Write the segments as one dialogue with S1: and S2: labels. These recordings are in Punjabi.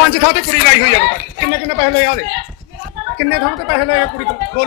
S1: 5 ਥਾਂ ਤੇ ਕੁੜੀ ਲਾਈ ਹੋਈ ਆ। ਕਿੰਨੇ ਕਿੰਨੇ ਪੈਸੇ ਲਏ ਆ ਦੇ? ਕਿੰਨੇ ਥਾਂ ਤੇ ਪੈਸੇ ਲਏ ਆ ਕੁੜੀ ਤੋਂ? ਬੋਲੋ।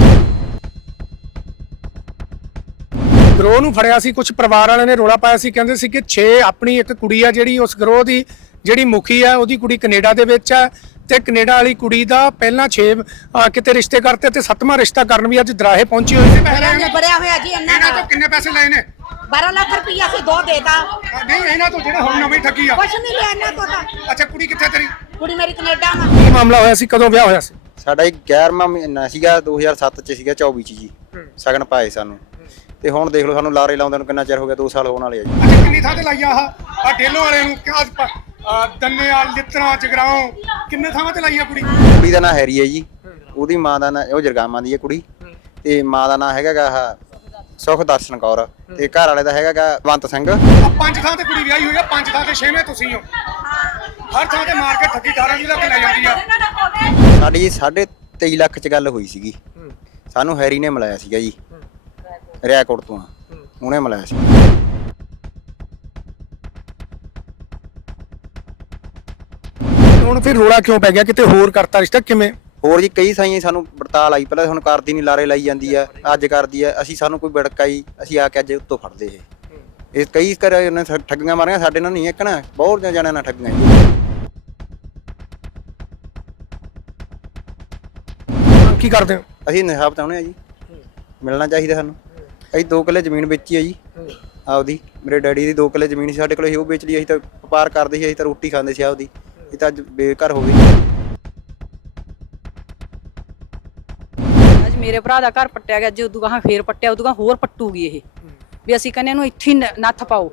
S1: ਗਰੋਹ ਨੂੰ ਫੜਿਆ ਸੀ, ਕੁਝ ਪਰਿਵਾਰ ਵਾਲਿਆਂ ਨੇ ਰੋਲਾ ਪਾਇਆ ਸੀ, ਕਹਿੰਦੇ ਸੀ ਕਿ 6 ਆਪਣੀ ਇੱਕ ਕੁੜੀ ਆ ਜਿਹੜੀ ਉਸ ਗਰੋਹ ਦੀ ਜਿਹੜੀ ਮੁਖੀ ਆ, ਉਹਦੀ ਕੁੜੀ ਕੈਨੇਡਾ ਦੇ ਵਿੱਚ ਆ ਤੇ ਕੈਨੇਡਾ ਵਾਲੀ ਕੁੜੀ ਦਾ ਪਹਿਲਾਂ 6 ਕਿਤੇ ਰਿਸ਼ਤੇ ਕਰਤੇ ਤੇ 7ਵਾਂ ਰਿਸ਼ਤਾ ਕਰਨ ਵੀ ਅੱਜ ਦਰਾਹੇ ਪਹੁੰਚੀ ਹੋਈ ਸੀ।
S2: ਬੜਿਆ ਹੋਇਆ ਜੀ
S1: ਇਹਨਾਂ ਤੋਂ ਕਿੰਨੇ ਪੈਸੇ ਲਏ ਨੇ?
S2: 12 ਲੱਖ ਰੁਪਈਆ ਸੀ, 2 ਦੇਤਾ।
S1: ਨਹੀਂ ਇਹਨਾਂ ਤੋਂ ਜਿਹੜੇ ਹੁਣ ਨਵੀਂ ਠੱਗੀ ਆ।
S2: ਕੁਛ ਨਹੀਂ ਲਿਆ ਇਹਨਾਂ ਤੋਂ ਤਾਂ।
S1: ਅੱਛਾ, ਕੁੜੀ ਕਿੱਥੇ ਤੇਰੀ?
S2: ਕੁੜੀ ਮੇਰੀ ਕੈਨੇਡਾ ਵਾ।
S1: ਕੀ ਮਾਮਲਾ ਹੋਇਆ ਸੀ, ਕਦੋਂ ਵਿਆਹ ਹੋਇਆ ਸੀ?
S3: ਸਾਡਾ 11ਵਾਂ ਮਹੀਨਾ ਸੀਗਾ, 2007 ਚ ਸੀਗਾ, 24 ਚ ਜੀ ਸ਼ਗਨ ਪਾਏ ਸਾਨੂੰ। ਤੇ ਹੁਣ ਦੇਖ ਲਓ ਸਾਨੂੰ ਲਾਰੇ ਲਾਉਂਦੇ ਨੂੰ ਕਿੰਨਾ ਚਿਰ ਹੋ ਗਿਆ, 2 ਸਾਲ ਹੋਣ ਵਾਲੇ ਆ ਜੀ।
S1: ਅੱਛਾ, ਕਿੰਨੀ ਥਾਂ ਤੇ ਲਾਈ ਆ ਡੇਲੋਂ ਵਾਲੇ ਨੂੰ? ਦੰਨੇ ਆ, ਲਿੱਤਰਾਂ, ਜਗਰਾਉਂ, ਕਿੰਨੇ ਥਾਵਾਂ ਤੇ ਲਾਈ ਆ ਕੁੜੀ?
S3: ਕੁੜੀ ਦਾ ਨਾਂ ਹੈਰੀ ਹੈ ਜੀ, ਉਹਦੀ ਮਾਂ ਦਾ ਨਾਂ ਉਹ ਜਰਗਾਮਾਂ ਦੀ ਹੈ ਕੁੜੀ, ਤੇ ਮਾਂ ਦਾ ਨਾਂ ਹੈਗਾ ਗਾ ਸੁਖ ਦਰਸ਼ਨ ਕੌਰ, ਤੇ ਘਰ ਵਾਲੇ ਦਾ ਹੈਗਾ ਗਾ ਬੰਤ ਸਿੰਘ।
S1: 5 ਥਾਂ ਤੇ ਕੁੜੀ ਵਿਆਹੀ ਹੋਈ ਆ, 5 ਥਾਂ ਤੇ 6ਵੇਂ ਤੁਸੀਂ ਹੋ। ਹਰ ਥਾਂ ਤੇ ਮਾਰ ਕੇ ਠੱਗੀ 18 ਲੱਖ ਲੈ ਜਾਂਦੀ ਆ।
S3: ਸਾਡੀ ਜੀ 23.5 ਲੱਖ ਚ ਗੱਲ ਹੋਈ ਸੀਗੀ। ਸਾਨੂੰ ਹੈਰੀ ਨੇ ਮਿਲਾਇਆ ਸੀਗਾ ਜੀ, ਰਿਆਕੋਟ ਤੋਂ ਉਹਨੇ ਮਿਲਾਇਆ ਸੀ।
S1: ਹੁਣ ਫਿਰ ਰੋਲਾ ਕਿਉਂ ਪੈ ਗਿਆ? ਕਿਤੇ ਹੋਰ ਕਰਤਾ ਰਿਸ਼ਤਾ? ਕਿਵੇਂ?
S3: ਹੋਰ ਜੀ ਕਈ ਸਾਈਆਂ ਸਾਨੂੰ ਪੜਤਾਲ ਆਈ, ਪਹਿਲਾਂ ਹੁਣ ਕਰਦੀ ਨਹੀਂ, ਲਾਰੇ ਲਾਈ ਜਾਂਦੀ ਆ, ਅੱਜ ਕਰਦੀ ਆ। ਅਸੀਂ ਸਾਨੂੰ ਕੋਈ ਬੜਕਾਈ, ਅਸੀਂ ਆ ਕੇ ਅੱਜ ਉੱਤੋਂ ਫੜਦੇ ਇਹ ਕਈ ਕਰ ਉਹਨੇ ਠੱਗੀਆਂ ਮਾਰੀਆਂ ਸਾਡੇ ਨਾਲ, ਨਹੀਂ ਇੱਕ ਨਾ ਬਹੁਤ ਜਣਿਆਂ ਨਾਲ ਠੱਗੀਆਂ ਜੀ।
S1: ਕੀ ਕਰਦੇ ਹੋ?
S3: ਅਸੀਂ ਇਨਸਾਫ ਚਾਹੁੰਦੇ ਆ ਜੀ, ਮਿਲਣਾ ਚਾਹੀਦਾ ਸਾਨੂੰ। ਅਸੀਂ 2 ਕਿੱਲੇ ਜ਼ਮੀਨ ਵੇਚੀ ਆ ਜੀ ਆਪਦੀ, ਮੇਰੇ ਡੈਡੀ ਦੀ 2 ਕਿੱਲੇ ਜ਼ਮੀਨ ਸੀ ਸਾਡੇ ਕੋਲ, ਉਹ ਵੇਚ ਲਈ। ਅਸੀਂ ਤਾਂ ਵਪਾਰ ਕਰਦੇ ਸੀ, ਅਸੀਂ ਤਾਂ ਰੋਟੀ ਖਾਂਦੇ ਸੀ ਆਪਦੀ, ਇਹ ਤਾਂ ਅੱਜ ਬੇਘਰ ਹੋ ਗਈ।
S4: ਅੱਜ ਮੇਰੇ ਭਰਾ ਦਾ ਘਰ ਪੱਟਿਆ ਗਿਆ, ਜੇ ਉਦੋਂ ਗਾਹਾਂ ਫੇਰ ਪੱਟਿਆ, ਉਦੋਂ ਗਾਹਾਂ ਹੋਰ ਪੱਟੂਗੀ ਇਹ। ਵੀ ਅਸੀਂ ਕਹਿੰਦੇ ਇਹਨੂੰ ਇੱਥੇ ਨੱਥ ਪਾਓ।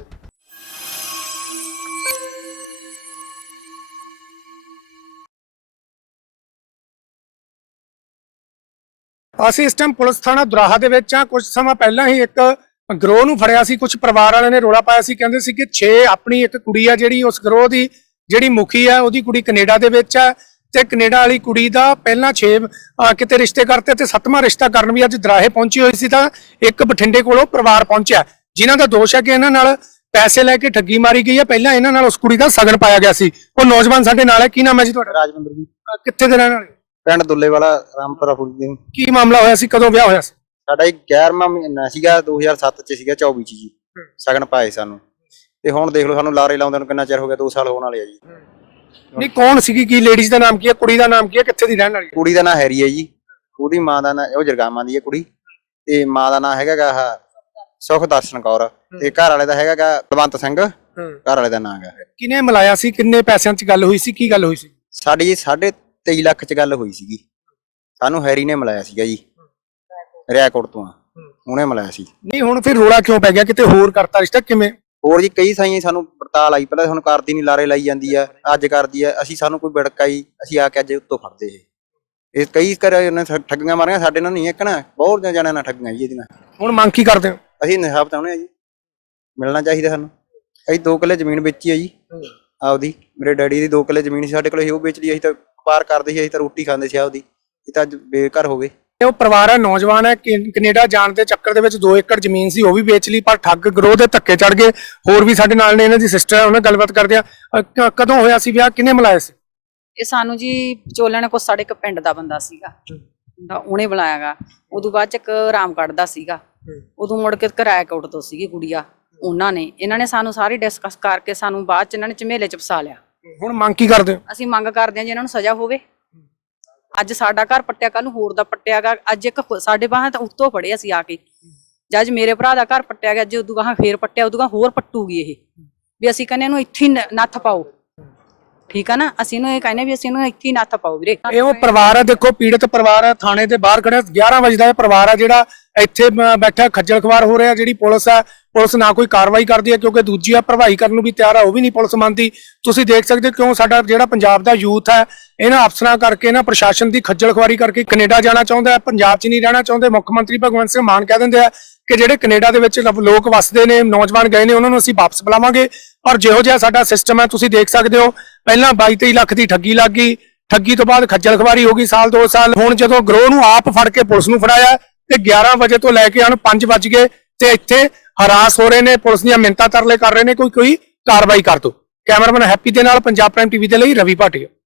S1: ਅਸੀਂ ਇਸ ਟਾਈਮ ਪੁਲਿਸ ਥਾਣਾ ਦੁਰਾਹਾ ਦੇ ਵਿੱਚ ਆ। ਕੁਝ ਸਮਾਂ ਪਹਿਲਾਂ ਹੀ ਇੱਕ ਗਰੋਹ ਨੂੰ ਫੜਿਆ ਸੀ, ਕੁਝ ਪਰਿਵਾਰ ਵਾਲਿਆਂ ਨੇ ਰੋਲਾ ਪਾਇਆ ਸੀ, ਕਹਿੰਦੇ ਸੀ ਕਿ 6 ਆਪਣੀ ਇੱਕ ਕੁੜੀ ਆ ਜਿਹੜੀ ਉਸ ਗਰੋਹ ਦੀ ਜਿਹੜੀ ਮੁਖੀ ਆ, ਉਹਦੀ ਕੁੜੀ ਕੈਨੇਡਾ ਦੇ ਵਿੱਚ ਆ ਤੇ ਕੈਨੇਡਾ ਵਾਲੀ ਕੁੜੀ ਦਾ ਪਹਿਲਾਂ 6 ਕਿਤੇ ਰਿਸ਼ਤੇ ਕਰਤੇ ਤੇ 7ਵਾਂ ਰਿਸ਼ਤਾ ਕਰਨ ਵੀ ਅੱਜ ਦਰਾਹੇ ਪਹੁੰਚੀ ਹੋਈ ਸੀ। ਤਾਂ ਇੱਕ ਬਠਿੰਡੇ ਕੋਲੋਂ ਪਰਿਵਾਰ ਪਹੁੰਚਿਆ ਜਿਨ੍ਹਾਂ ਦਾ ਦੋਸ਼ ਹੈ ਕਿ ਇਹਨਾਂ ਨਾਲ ਪੈਸੇ ਲੈ ਕੇ ਠੱਗੀ ਮਾਰੀ ਗਈ ਹੈ। ਪਹਿਲਾਂ ਇਹਨਾਂ ਨਾਲ ਉਸ ਕੁੜੀ ਦਾ ਸਗਨ ਪਾਇਆ ਗਿਆ ਸੀ। ਉਹ ਨੌਜਵਾਨ ਸਾਡੇ ਨਾਲ ਹੈ। ਕੀ ਨਾਮ ਹੈ ਜੀ ਤੁਹਾਡਾ?
S3: ਰਾਜਵਿੰਦਰ ਜੀ,
S1: ਕਿੱਥੇ ਦੇ ਰਹਿਣ ਵਾਲੇ?
S3: ਪਿੰਡ ਦੁੱਲੇਵਾਲਾ, ਰਾਮਪੁਰਾ ਫੁੱਲਦੀਨ।
S1: ਕੀ ਮਾਮਲਾ ਹੋਇਆ ਸੀ, ਕਦੋਂ ਵਿਆਹ ਹੋਇਆ ਸੀ?
S3: ਸਾਡਾ 11ਵਾਂ ਮਹੀਨਾ ਸੀਗਾ, 2007 ਚ ਸੀਗਾ, 24 ਚ ਜੀ ਸ਼ਗਨ ਪਾਏ ਸਾਨੂੰ। ਤੇ ਹੁਣ ਦੇਖ ਲਓ ਸਾਨੂੰ ਲਾਰੇ ਲਾਉਂਦੇ ਨੂੰ ਕਿੰਨਾ ਚਿਰ ਹੋ ਗਿਆ, 2 ਸਾਲ ਹੋਣ ਵਾਲੇ ਆ ਜੀ।
S1: ਨਹੀਂ, ਕੌਣ ਸੀਗੀ? ਕੀ ਲੇਡੀਜ਼ ਦਾ ਨਾਮ ਕੀ ਹੈ? ਕੁੜੀ ਦਾ ਨਾਮ ਕੀ ਹੈ? ਕਿੱਥੇ ਦੀ ਰਹਿਣ ਵਾਲੀ?
S3: ਕੁੜੀ ਦਾ ਨਾਂ ਹੈਰੀ ਹੈ ਜੀ, ਉਹਦੀ ਮਾਂ ਦਾ ਨਾਂ ਉਹ ਜਰਗਾਮਾਂ ਦੀ ਹੈ ਕੁੜੀ, ਤੇ ਮਾਂ ਦਾ ਨਾਂ ਹੈਗਾ ਗਾ ਸੁਖ ਦਰਸ਼ਨ ਕੌਰ, ਤੇ ਘਰ ਵਾਲੇ ਦਾ ਹੈਗਾ ਗਾ ਬੰਤ ਸਿੰਘ, ਘਰ ਵਾਲੇ ਦਾ ਨਾਂ ਹੈਗਾ।
S1: ਕਿਨੇ ਮਿਲਾਇਆ ਸੀ? ਕਿੰਨੇ ਪੈਸਿਆਂ 'ਚ ਗੱਲ ਹੋਈ ਸੀ? ਕੀ ਗੱਲ ਹੋਈ ਸੀ?
S3: ਸਾਡੀ ਜੀ 23.5 ਲੱਖ ਚ ਗੱਲ ਹੋਈ ਸੀਗੀ। ਸਾਨੂੰ ਹੈਰੀ ਨੇ ਮਿਲਾਇਆ ਸੀਗਾ ਜੀ, ਰਿਆਕੋਟ ਤੋਂ ਉਹਨੇ ਮਿਲਾਇਆ ਸੀ।
S1: ਨਹੀਂ, ਹੁਣ ਫਿਰ ਰੋਲਾ ਕਿਉਂ ਪੈ ਗਿਆ? ਕਿਤੇ ਹੋਰ ਕਰਤਾ ਰਿਸ਼ਤਾ? ਕਿਵੇਂ?
S3: ਹੋਰ ਜੀ ਕਈ ਸਾਈਆਂ ਸਾਨੂੰ ਪੜਤਾਲ ਆਈ, ਪਹਿਲਾਂ ਹੁਣ ਕਰਦੀ ਨਹੀਂ, ਲਾਰੇ ਲਾਈ ਜਾਂਦੀ ਆ, ਅੱਜ ਕਰਦੀ ਆ। ਅਸੀਂ ਸਾਨੂੰ ਕੋਈ ਬੜਕਾਈ, ਅਸੀਂ ਆ ਕੇ ਅੱਜ ਉੱਤੋਂ ਫੜਦੇ ਇਹ ਕਈ ਕਰ ਉਹਨੇ ਠੱਗੀਆਂ ਮਾਰੀਆਂ ਸਾਡੇ ਨਾਲ, ਨਹੀਂ ਇੱਕ ਨਾ ਬਹੁਤ ਜਣਿਆਂ ਨਾਲ ਠੱਗੀਆਂ ਜੀ ਇਹਦੇ ਨਾਲ।
S1: ਹੁਣ ਮੰਗ ਕੀ ਕਰਦੇ ਹੋ?
S3: ਅਸੀਂ ਇਨਸਾਫ ਚਾਹੁੰਦੇ ਆ ਜੀ, ਮਿਲਣਾ ਚਾਹੀਦਾ ਸਾਨੂੰ। ਅਸੀਂ 2 ਕਿੱਲੇ ਜ਼ਮੀਨ ਵੇਚੀ ਆ ਜੀ ਆਪਦੀ, ਮੇਰੇ ਡੈਡੀ ਦੀ 2 ਕਿੱਲੇ ਜ਼ਮੀਨ ਸੀ ਸਾਡੇ ਕੋਲ, ਉਹ ਵੇਚ ਲਈ। ਅਸੀਂ ਤਾਂ ਵਪਾਰ ਕਰਦੇ ਸੀ, ਅਸੀਂ ਤਾਂ ਰੋਟੀ ਖਾਂਦੇ ਸੀ ਆਪਦੀ, ਇਹ ਤਾਂ ਅੱਜ ਬੇਘਰ ਹੋ ਗਏ।
S1: ਉਹ ਪਰਿਵਾਰ ਹੈ, ਨੌਜਵਾਨ ਹੈ, ਕੈਨੇਡਾ ਜਾਣ ਦੇ ਚੱਕਰ ਦੇ ਵਿੱਚ 2 ਏਕੜ ਜ਼ਮੀਨ ਸੀ ਉਹ ਵੀ ਵੇਚ ਲਈ, ਪਰ ਠੱਗ ਗਰੋਹ ਦੇ ਧੱਕੇ ਚੜ ਗਏ। ਹੋਰ ਵੀ ਸਾਡੇ ਨਾਲ ਨੇ, ਇਹਨਾਂ ਦੀ ਸਿਸਟਰ, ਉਹਨੇ ਗੱਲਬਾਤ ਕਰਦੇ ਆ। ਕਦੋਂ ਹੋਇਆ ਸੀ ਵਿਆਹ? ਕਿਹਨੇ ਮਿਲਾਇਆ ਸੀ?
S4: ਇਹ ਸਾਨੂੰ ਜੀ ਵਿਚੋਲਣ ਕੋ ਸਾਡੇ ਇੱਕ ਪਿੰਡ ਦਾ ਬੰਦਾ ਸੀਗਾ, ਉਹਨੇ ਬੁਲਾਇਆਗਾ। ਉਦੋਂ ਬਾਅਦ ਚ ਇੱਕ ਰਾਮਗੜ੍ਹ ਦਾ ਸੀਗਾ, ਉਦੋਂ ਮੁੜ ਕੇ ਕਿਰਾਏਕੋਟ ਤੋਂ ਸੀਗੀ ਗੁੜੀਆ। ਇਹਨਾਂ ਨੇ ਸਾਨੂੰ ਸਾਰੀ ਡਿਸਕਸ ਕਰਕੇ ਸਾਨੂੰ ਬਾਅਦ ਚ ਇਹਨਾਂ ਨੇ ਝਮੇਲੇ ਚ ਫਸਾ ਲਿਆ।
S1: ਹੁਣ ਮੰਗ ਕੀ ਕਰਦੇ ਹੋ?
S4: ਅਸੀਂ ਮੰਗ ਕਰਦੇ ਹਾਂ ਜੀ ਇਹਨਾਂ ਨੂੰ ਸਜ਼ਾ ਹੋਵੇ। ਅੱਜ ਸਾਡਾ ਘਰ ਪੱਟਿਆ, ਕੱਲ ਨੂੰ ਹੋਰ ਦਾ ਪੱਟਿਆਗਾ। ਅੱਜ ਇੱਕ ਸਾਡੇ ਬਾਹਾਂ ਤਾਂ ਉੱਤੋਂ ਫੜੇ ਅਸੀਂ ਆ ਕੇ। ਜਦ ਮੇਰੇ ਭਰਾ ਦਾ ਘਰ ਪੱਟਿਆ ਗਿਆ, ਜੇ ਉਦੋਂ ਗਾਹਾਂ ਫੇਰ ਪੱਟਿਆ, ਉਦੋਂ ਗਾਹਾਂ ਹੋਰ ਪੱਟੂਗੀ ਇਹ। ਵੀ ਅਸੀਂ ਕਹਿੰਦੇ ਇਹਨੂੰ ਇੱਥੇ ਨੱਥ ਪਾਓ, ਠੀਕ ਆ ਨਾ? ਅਸੀਂ ਇਹਨੂੰ ਇਹ ਕਹਿੰਦੇ ਵੀ ਅਸੀਂ ਇਹਨੂੰ ਇੱਥੇ ਨੱਥ ਪਾਓ ਵੀਰੇ।
S1: ਇਹ ਉਹ ਪਰਿਵਾਰ ਹੈ, ਦੇਖੋ ਪੀੜਤ ਪਰਿਵਾਰ ਹੈ, ਥਾਣੇ ਦੇ ਬਾਹਰ ਖੜਿਆ। 11 ਵਜੇ ਦਾ ਇਹ ਪਰਿਵਾਰ ਹੈ ਜਿਹੜਾ ਇੱਥੇ ਬੈਠਾ ਖੱਜਲ ਖਵਾਰ ਹੋ ਰਿਹਾ। ਜਿਹੜੀ ਪੁਲਿਸ ਹੈ, ਪੁਲਿਸ ਨਾ ਕੋਈ ਕਾਰਵਾਈ ਕਰਦੀ ਹੈ, ਕਿਉਂਕਿ ਦੂਜੀ ਆ ਭਰਵਾਈ ਕਰਨ ਨੂੰ ਵੀ ਤਿਆਰ ਆ, ਉਹ ਵੀ ਨਹੀਂ ਪੁਲਿਸ ਮੰਨਦੀ। ਤੁਸੀਂ ਦੇਖ ਸਕਦੇ ਹੋ ਕਿਉਂ ਸਾਡਾ ਜਿਹੜਾ ਪੰਜਾਬ ਦਾ ਯੂਥ ਹੈ, ਇਹਨਾਂ ਅਫਸਰਾਂ ਕਰਕੇ, ਇਹਨਾਂ ਪ੍ਰਸ਼ਾਸਨ ਦੀ ਖੱਜਲ ਖਵਾਰੀ ਕਰਕੇ ਕੈਨੇਡਾ ਜਾਣਾ ਚਾਹੁੰਦਾ ਹੈ, ਪੰਜਾਬ 'ਚ ਨਹੀਂ ਰਹਿਣਾ ਚਾਹੁੰਦੇ। ਮੁੱਖ ਮੰਤਰੀ ਭਗਵੰਤ ਸਿੰਘ ਮਾਨ ਕਹਿ ਦਿੰਦੇ ਆ ਕਿ ਜਿਹੜੇ ਕੈਨੇਡਾ ਦੇ ਵਿੱਚ ਲੋਕ ਵਸਦੇ ਨੇ, ਨੌਜਵਾਨ ਗਏ ਨੇ, ਉਹਨਾਂ ਨੂੰ ਅਸੀਂ ਵਾਪਸ ਬੁਲਾਵਾਂਗੇ। ਪਰ ਜਿਹੋ ਜਿਹਾ ਸਾਡਾ ਸਿਸਟਮ ਹੈ, ਤੁਸੀਂ ਦੇਖ ਸਕਦੇ ਹੋ, ਪਹਿਲਾਂ 22-23 ਲੱਖ ਦੀ ਠੱਗੀ ਲੱਗ ਗਈ, ਠੱਗੀ ਤੋਂ ਬਾਅਦ ਖੱਜਲ ਖਵਾਰੀ ਹੋ ਗਈ ਸਾਲ 2 ਸਾਲ। ਹੁਣ ਜਦੋਂ ਗਰੋਹ ਨੂੰ ਆਪ ਫੜ ਕੇ ਪੁਲਿਸ ਨੂੰ ਫੜਾਇਆ ਤੇ 11 ਵਜੇ ਤੋਂ ਲੈ ਕੇ ਹੁਣ 5 ਵੱਜ ਗਏ ਤੇ ਇੱਥੇ ਹਰਾਸ ਹੋ ਰਹੇ ਨੇ, ਪੁਲਿਸ ਦੀਆਂ ਮਿੰਨਤਾਂ ਤਰਲੇ ਕਰ ਰਹੇ ਨੇ ਕੋਈ ਕਾਰਵਾਈ ਕਰ ਦੋ। ਕੈਮਰਾਮੈਨ ਹੈਪੀ ਦੇ ਨਾਲ ਪੰਜਾਬ ਪ੍ਰਾਈਮ ਟੀਵੀ ਦੇ ਲਈ ਰਵੀ ਭਾਟੀਆ।